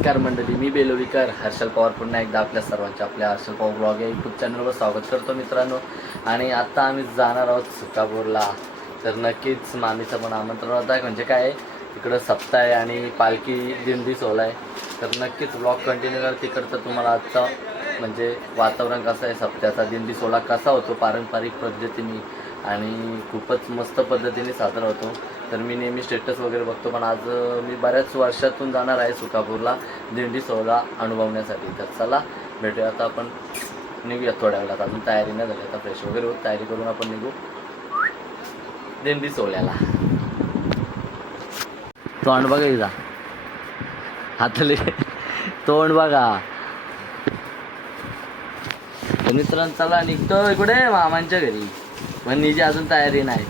मी बेलोविकर हर्षल पवार पुन्हा एकदा आपल्या सर्वांच्या आपल्या हर्षल पवार ब्लॉग या यूट्यूब चॅनलवर स्वागत करतो मित्रांनो. आणि आत्ता आम्ही जाणार आहोत सुकापूरला. तर नक्कीच मामीचं पण आमंत्रण होतं आहे. म्हणजे काय इकडं तिकडं सप्ताह आहे आणि पालखी दिंडी सोहळा आहे. तर नक्कीच ब्लॉग कंटिन्यू करा तिकडचं तुम्हाला आजचा म्हणजे वातावरण कसं आहे सप्त्याचा दिंडी सोहळा कसा होतो पारंपरिक पद्धतीने आणि खूपच मस्त पद्धतीने साजरा होतो. तर मी नेहमी स्टेटस वगैरे बघतो पण आज मी बऱ्याच वर्षातून जाणार आहे सुखापूरला दिंडी सोहळा अनुभवण्यासाठी. तर चला भेटूया आता आपण. निघूया थोड्या वेळात अजून तयारी नाही झाली आता फ्रेश वगैरे होत तयारी करून आपण निघू. दिंडी सोहळ्याला. तोंड बघा इजा हातले. तोंड बघा. तर मित्रांनो चला निघतो इकडे मामांच्या घरी. पण निजी अजून तयारी नाही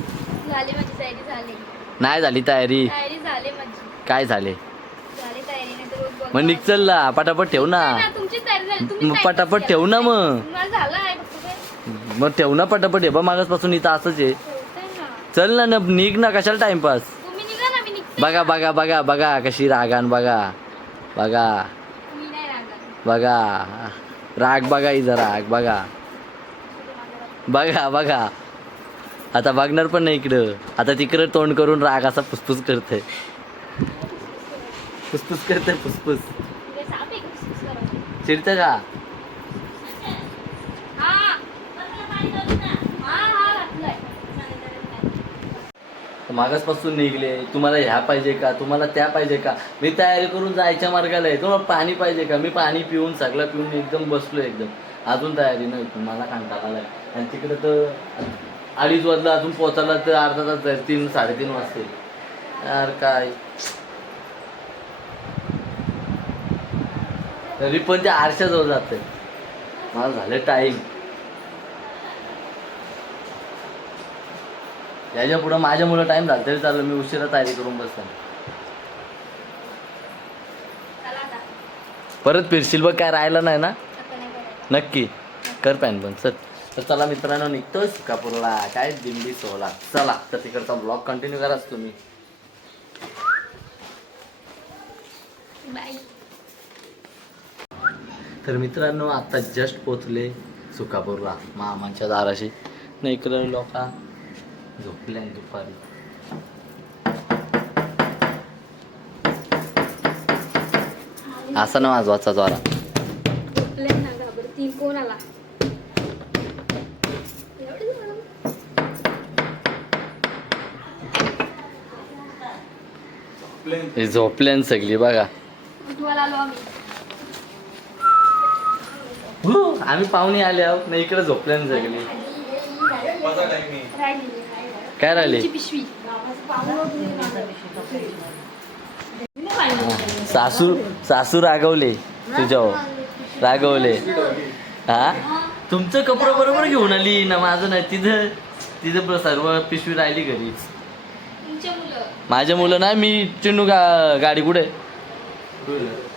झाली माझी तयारी झाली नाही झाली तयारी. तयारी झाली माझी. काय झाले? झाली तयारी नाही तर रोज बोलतो. मग निघ चलला पटापट ठेव ना. नाही ना, तुमचीच तयारी झाली. तुम्ही मग पटापट ठेव ना मग. मला झालं आहे फक्त काय मग ठेव ना पटापट हे बा मागासपासून इथं असंच आहे. ना. चल ना न- निघ ना कशाला टाइमपास तुम्ही निघा ना मी निघते. बघा बघा बघा बघा कशी रागान बघा. बघा. मी नाही राहणार बघा. राग बघा इथं राग बघा. बघा बघा. आता बघणार पण नाही इकडं. आता तिकडं तोंड करून राग असा फुसफुस करते फुसफुस करते फुसफुस. चिडत का? मागासपासून निघले. तुम्हाला ह्या पाहिजे का? तुम्हाला त्या पाहिजे का? मी तयारी करून जायच्या मार्गाला आहे. तुम्हाला पाणी पाहिजे का? मी पाणी पिऊन सगळं पिऊन एकदम बसलो एकदम. अजून तयारी नाही पण मला कंटाळा आलाय आणि तिकडे तर अडीच वाजला अजून पोहोचायला तर अर्धा तास जाईल तीन साडेतीन वाजतील. यार काय? तरी पण ते आरशाजवळ जाते मला झालं टाईम. याच्या पुढं माझ्या मुलं टाइम झाला तरी चाललं मी उशिरा तयारी करून बसतो. परत फिरशील बघ काय राहिलं नाही ना. नक्की. कर पॅन पण चल. तर चला मित्रांनो निघतोय सुकापूरला. काय दिंडी सोहळा. चला तर तिकडचा ब्लॉग कंटिन्यू कराच तुम्ही. तर मित्रांनो आता जस्ट पोचले सुकापूरला. मामांच्या दाराशी. नाही इकडं लोक झोपले दुपारी. असं ना वाजवाचा द्वारा झोपले ना घाबरतील कोण आला हे झोपल्यान सगळी बघा. आम्ही. पाहुणे आले आहोत नाही इकडे झोपल्यान सगळी. काय राहिले? सासू सासू रागवले तुझ्यावर. रागवले. हा? तुमचं कपडं बरोबर घेऊन आली ना माझं नाही. तिथं तिथं सर्व पिशवी राहिली घरीच. माझ्या मुलं नाही मी चिन्नू गा गाडी कुठे?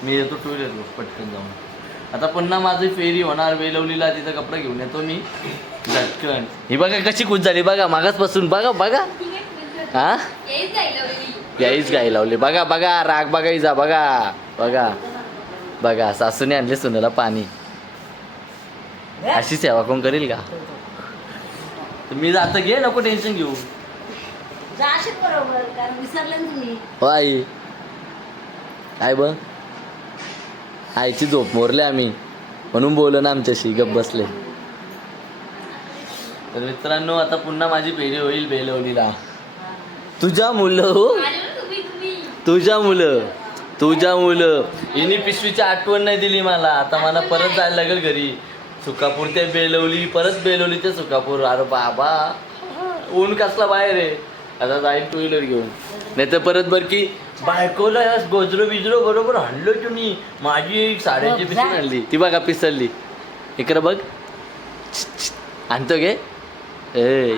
मी येतो टू व्हीलर पटकन जाऊन. आता पुन्हा माझी फेरी होणार वेलवलीला तिथं कपडे घेऊन येतो मी. झटकन. ही बघा कशी खुश झाली बघा मागासपासून बघा बघा. हा? येईच. याईच गाई लावली. बघा बघा राग बघाई जा बघा. बघा. बघा सासूने आणले सुनेला पाणी. अशी सेवा कोण करील का? मी जात घे नको टेन्शन घेऊ. जाशील बरोबर कारण विसरले ना तुम्ही. हो आई. काय बघ आईची झोप मोरले आम्ही. म्हणून बोल ना आमच्याशी गप बसले. तर मित्रांनो आता पुन्हा माझी पेढी होईल बेलवलीला. तुझ्या मुलं हो. आले ना तुम्ही तुम्ही. तुझ्या मुलं. तुझ्या मुलं. हिने पिशवीची आठवण नाही दिली मला. आता मला परत जायला लागेल घरी. सुकापूर ते बेलवली परत बेलवली ते सुकापूर. अरे बाबा. ऊन कसला बाहेर आहे. आता जाईल टू व्हीलर घेऊन. नाही तर परत बर की बायकोला गोजरो बिजरो बरोबर आणलो तुम्ही. माझी एक साड्याची पिशवी आणली. ती बघा पिसरली इकडं बघ. आणतो घे ए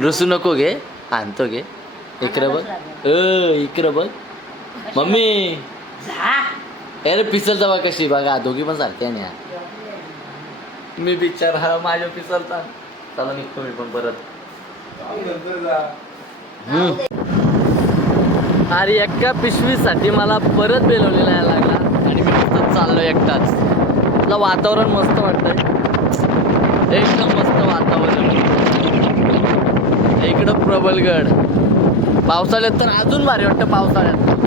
रुसू नको घे आणतो घे इकडं बघ. ए इकडं बघ. मम्मी. जा. अरे पिसलता बा कशी? बघा दोघी पण सारख्या नाही मी बिचार हा माझ्या पिसलता चला निघतो मी पण परत. अरे एका पिशवीसाठी मला परत बेलवलेला यायला लागला. आणि मी नुसतं चाललो एकटाच. तुला वातावरण मस्त वाटतंय? एकदम मस्त वातावरण. इकडं प्रबलगड. पावसाळ्यात तर अजून भारी वाटतं पावसाळ्यात.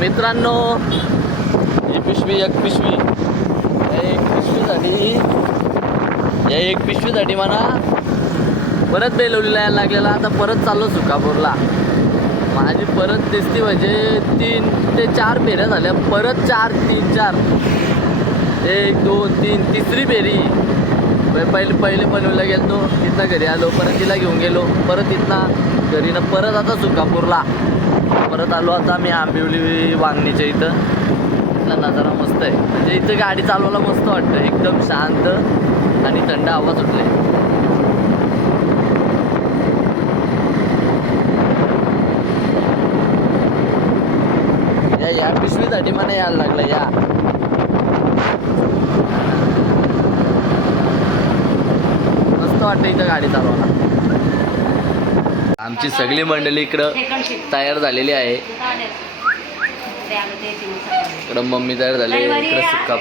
मित्रांनो ही पिशवी एक पिशवी. या एक पिशवीसाठी या एक पिशवीसाठी म्हणा परत बेलवलीला यायला लागलेला. आता परत चाललो सुकापूरला. माझी परत दिसती म्हणजे तीन ते चार फेऱ्या झाल्या. परत चार तीन चार. एक दोन तीन तिसरी फेरी. पहिले पहिले बनवला गेलो तिथनं घरी आलो. परत तिला घेऊन गेलो. परत तिथनं घरीनं परत आता सुकापूरला. परत आलो आता मी आंबिवली वांगणीच्या इथं. इथला नजारा मस्त आहे. म्हणजे इथं गाडी चालवायला मस्त वाटतं. एकदम शांत आणि थंड हवा सुटले या या पिशवीसाठी मला यायला लागलं या. मस्त वाटतं इथं गाडी चालवायला. आमची सगळी मंडळी इकडं तयार झालेली आहे. इकडं मम्मी तयार झाली इकडं सुक्का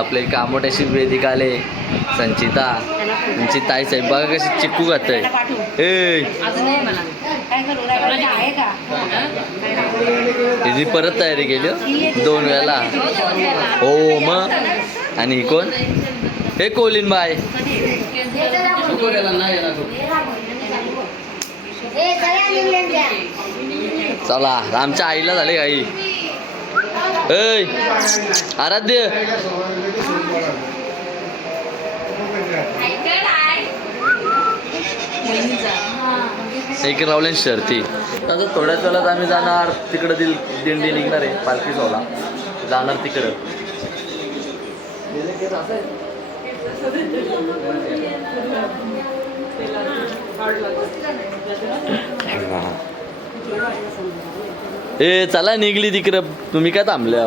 आपले कामोट्याशी वेदिका आले संचिता तुमची ताई साहेब. बघा कशी चिक्कू घात आहे तिची परत तयारी केली हो? दोन वेळेला. हो मग? आणि कोण? हे कोलिन बाय चला आमच्या आईला झाले आई. ऐ आराध्य. एक रावले शर्ती. आता थोड्याच वेळात आम्ही जाणार तिकडं दिल दिंडी निघणार आहे पालखी सोहळा जाणार तिकडं. ए चला निघली तिकडं. तुम्ही काय थांबल्या?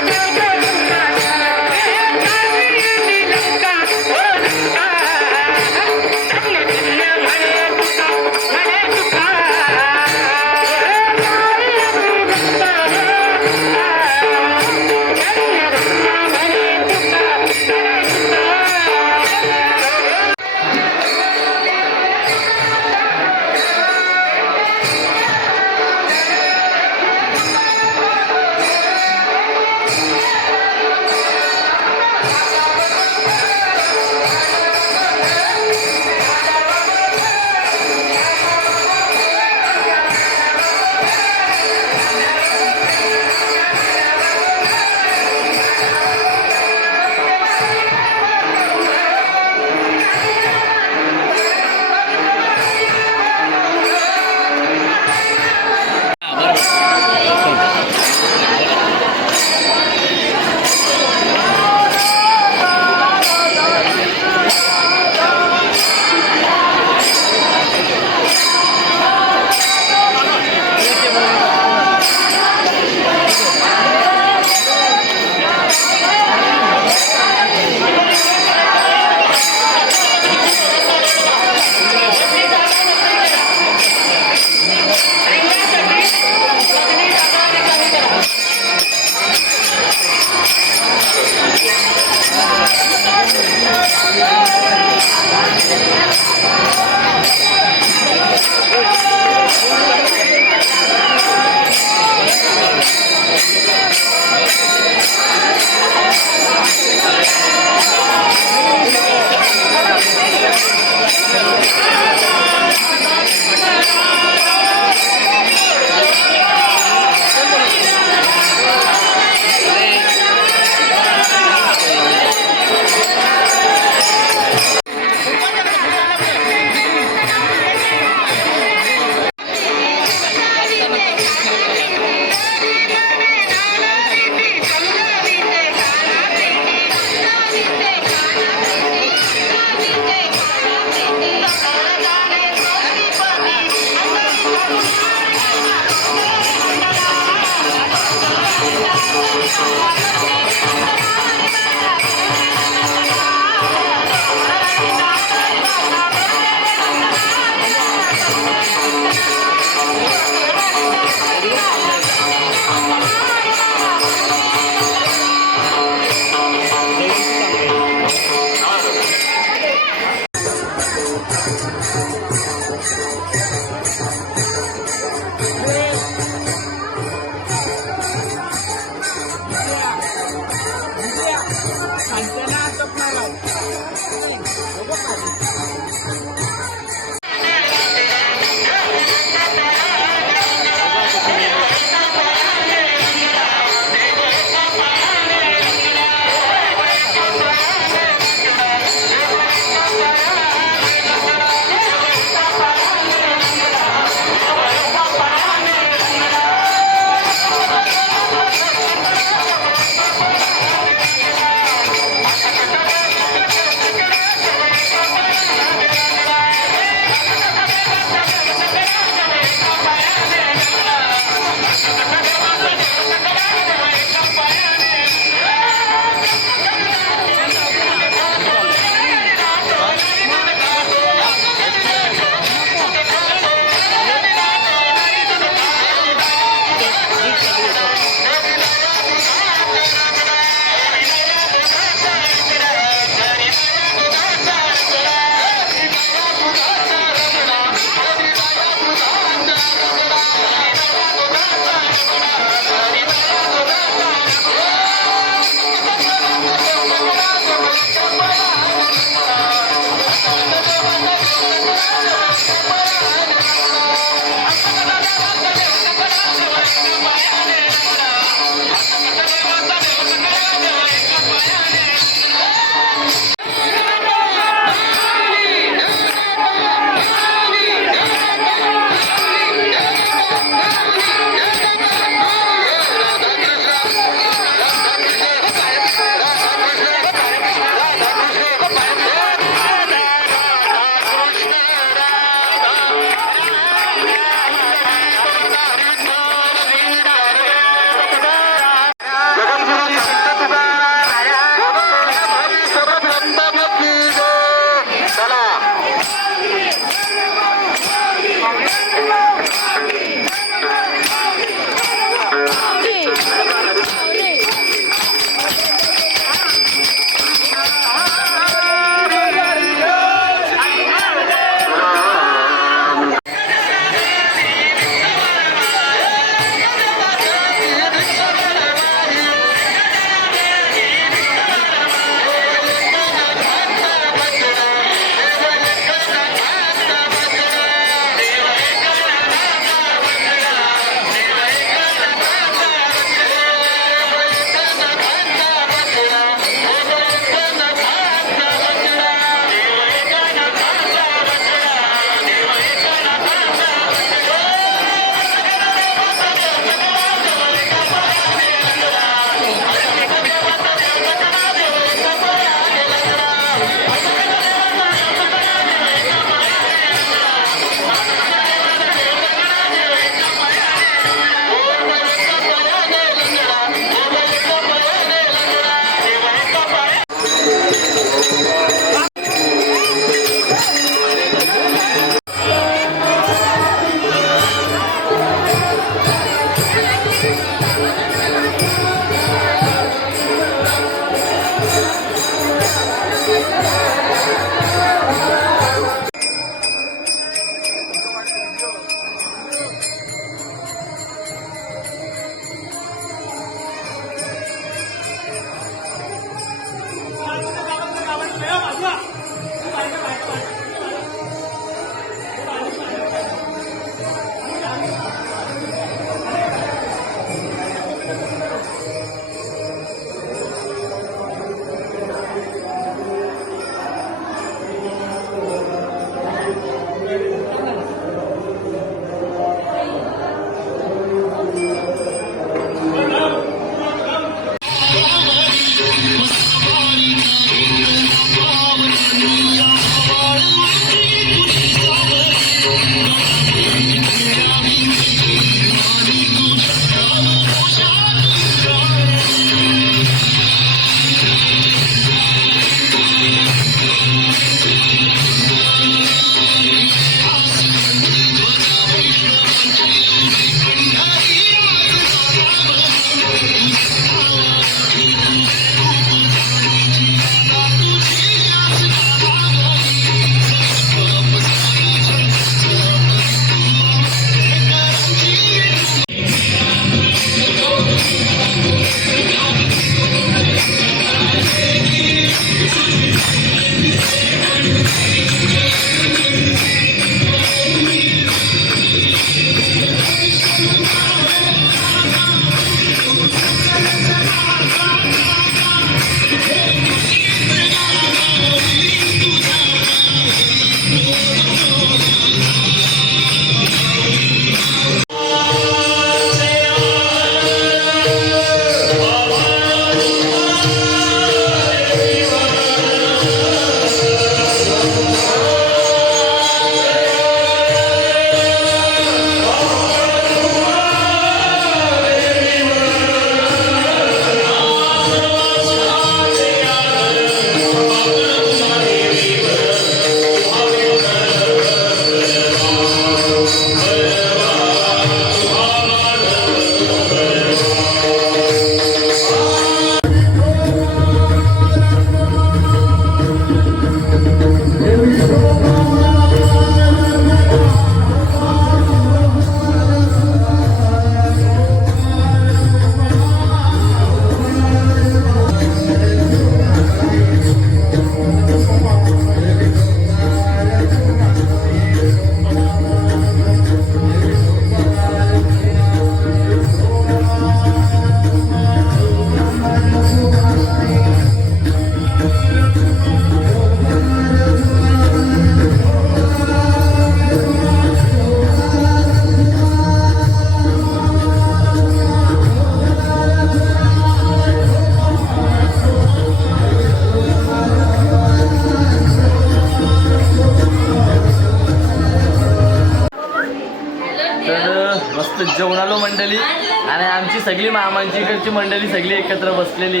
इकडची मंडळी सगळी एकत्र बसलेली.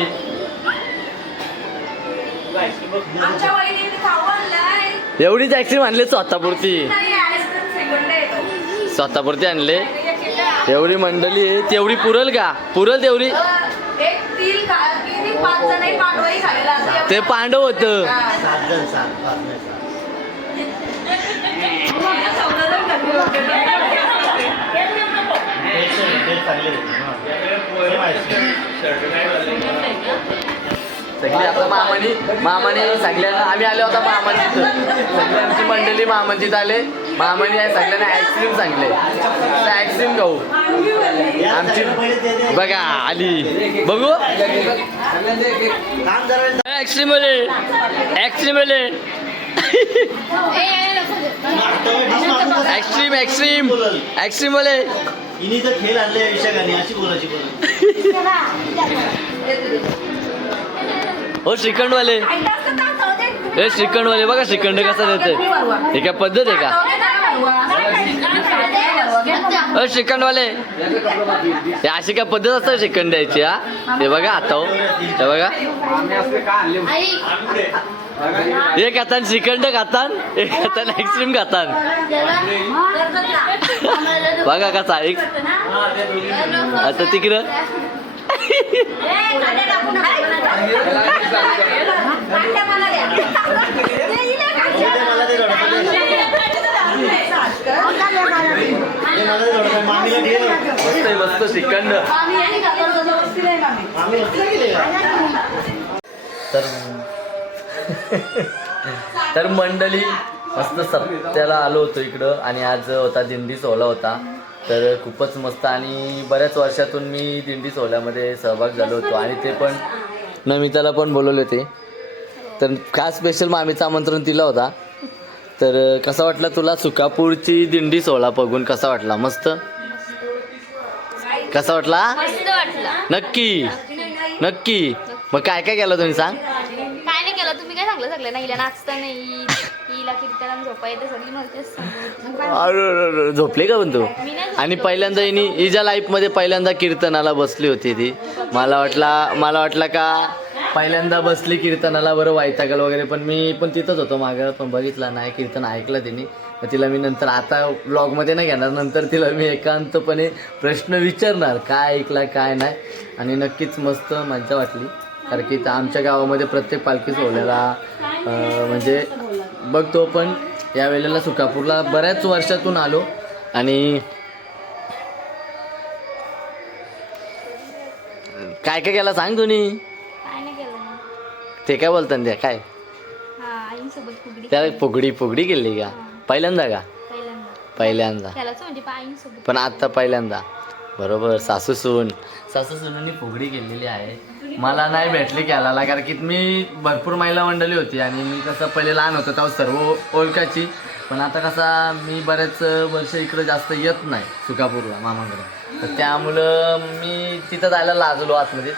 एवढीच आईस्क्रीम आणली स्वतःपुरती. स्वतःपुरती आणले. एवढी मंडळी आहे तेवढी पुरल का? पुरल तेवढी? ते पांडव होतं. सगळी आता मामानी मामाने सगळ्यांना आम्ही आलो होता मामाची सगळी आमची मंडळी मामांचीत आले. मामाने सगळ्यांना आईस्क्रीम सांगले. आईस्क्रीम खाऊ. आमची बघा आली. बघू. आईस्क्रीम आले आईस्क्रीम आले आईस्क्रीम आईस्क्रीम आईस्क्रीम आले इनी तर खेळ आणले विशाखाने अशी बोलायची बोला हो श्रीखंडवाले हे श्रीखंडवाले बघा श्रीखंड कसा देते हे काय पद्धत आहे का अ श्रीखंडवाले. हे अशी काय पद्धत असतात श्रीखंड द्यायची हा? हे बघा आता हो. हे बघा. एक हातान श्रीखंड खातान एक हातान आईस्क्रीम खातान. बघा कसा एक आता तिकडं मला ते हे मला ते थोडं मामीला ठेव मस्त आहे, मस्त श्रीखंड. तर तर मंडळी मस्त सप्त्याला आलो होतो इकडं आणि आज होता दिंडी सोहळा होता. तर खूपच मस्त आणि बऱ्याच वर्षातून मी दिंडी सोहळ्यामध्ये सहभाग झालो होतो आणि ते पण नमिताला पण बोलवले होते. तर खास स्पेशल मामीचं आमंत्रण दिलं होता? तर कसा वाटला तुला सुकापूरची दिंडी सोहळा बघून? कसा वाटला? मस्त? कसा वाटला? नक्की? नक्की? मग काय काय केलं तुम्ही सांग? काय नाही केलं. तुम्ही काय सांगलं सगळं? नाही नाचता नाही. झोपली का पण तू? आणि पहिल्यांदा हिनी हिच्या लाईफमध्ये पहिल्यांदा कीर्तनाला बसली होती ती. मला वाटला मला वाटलं का पहिल्यांदा बसली कीर्तनाला बरं वायतागल वगैरे पण मी पण तिथंच होतो मागं पण बघितला नाही कीर्तन ऐकलं तिने. मग तिला मी नंतर आता ब्लॉगमध्ये नाही घेणार नंतर तिला मी एकांतपणे प्रश्न विचारणार काय ऐकला काय नाही. आणि नक्कीच मस्त मजा वाटली कारण की आमच्या गावामध्ये प्रत्येक पालखी सोहळ्याला म्हणजे बघतो पण या वेळेला सुकापूरला बऱ्याच वर्षातून आलो. आणि काय काय केला सांग तुम्ही ते काय बोलतात त्या काय? हा आईंसोबत फुगडी त्याला फुगडी फुगडी केली का? पहिल्यांदा का? पहिल्यांदा. पहिल्यांदा. त्यालाच म्हणजे पा आईंसोबत. पण आता पहिल्यांदा. बरोबर सासू सून. सासू सुनांनी फुगडी केलेली आहे. मला नाही भेटली केला कारण की मी भरपूर महिला मंडळी होती आणि मी कसं पहिले लहान होतो तेव्हा सर्व ओळखाची पण आता कसा मी बरेच वर्ष इकडं जास्त येत नाही सुकापूरला मामाकडे. तर त्यामुळं मी तिथं जायला लाजलो आतमध्ये.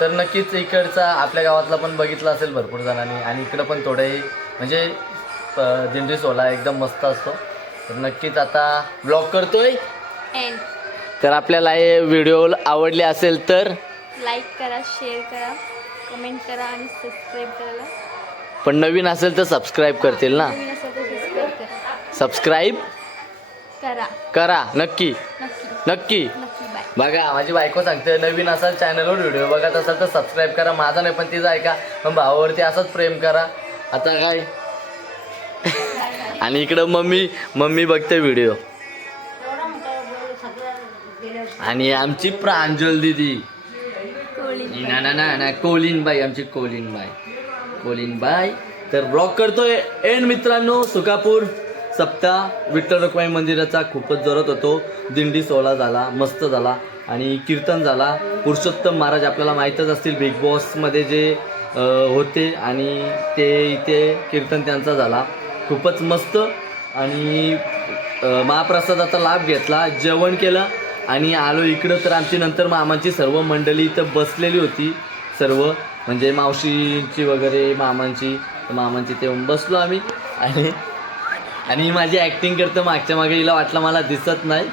तर नक्कीच इकडचा आपल्या गावातला पण बघितला असेल भरपूर जणांनी. आणि इकडं पण थोडे म्हणजे दिंडी सोहळा एकदम मस्त असतो. तर नक्कीच आता ब्लॉग करतोय. तर आपल्याला हे व्हिडिओ आवडले असेल तर? लाईक करा शेअर करा कमेंट करा आणि सबस्क्राईब करायला. पण नवीन असेल तर सबस्क्राईब करतील ना? नवीन असेल तर सबस्क्राईब करा. सबस्क्राईब करा. करा नक्की. नक्की. नक्की. बघा माझी बायको सांगते नवीन असाल चॅनलवर व्हिडिओ बघत असाल तर सबस्क्राईब करा. माझा नाही पण तिचा ऐका. पण भावावरती असंच प्रेम करा. आता काय? आणि इकडं मम्मी मम्मी बघते व्हिडिओ आणि आमची प्रांजल दिदी. ना ना ना ना कोलिन बाई आमची कोलिन बाई. कोलिन बाई. तर ब्लॉग करतोय. एन मित्रांनो सुकापूर. सप्ताह विठ्ठल रुक्माई मंदिराचा खूपच जोरात होतो. दिंडी सोहळा झाला मस्त झाला आणि कीर्तन झाला. पुरुषोत्तम महाराज आपल्याला माहीतच असतील बिग बॉसमध्ये जे होते आणि ते इथे कीर्तन त्यांचा झाला. खूपच मस्त आणि महाप्रसादाचा लाभ घेतला जेवण केलं आणि आलो इकडं तर आमची नंतर मामाची सर्व मंडळी इथं बसलेली होती. सर्व म्हणजे मावशींची वगैरे मामांची मामांची ते बसलो आम्ही आणि आणि माझी ॲक्टिंग करतो मागच्या मागे हिला वाटलं मला दिसत नाही.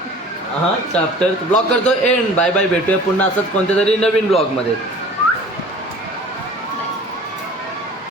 हां चॅप्टर ब्लॉग करतो. एंड बाय बाय भेटूया पुन्हा असंच कोणत्या तरी नवीन ब्लॉगमध्ये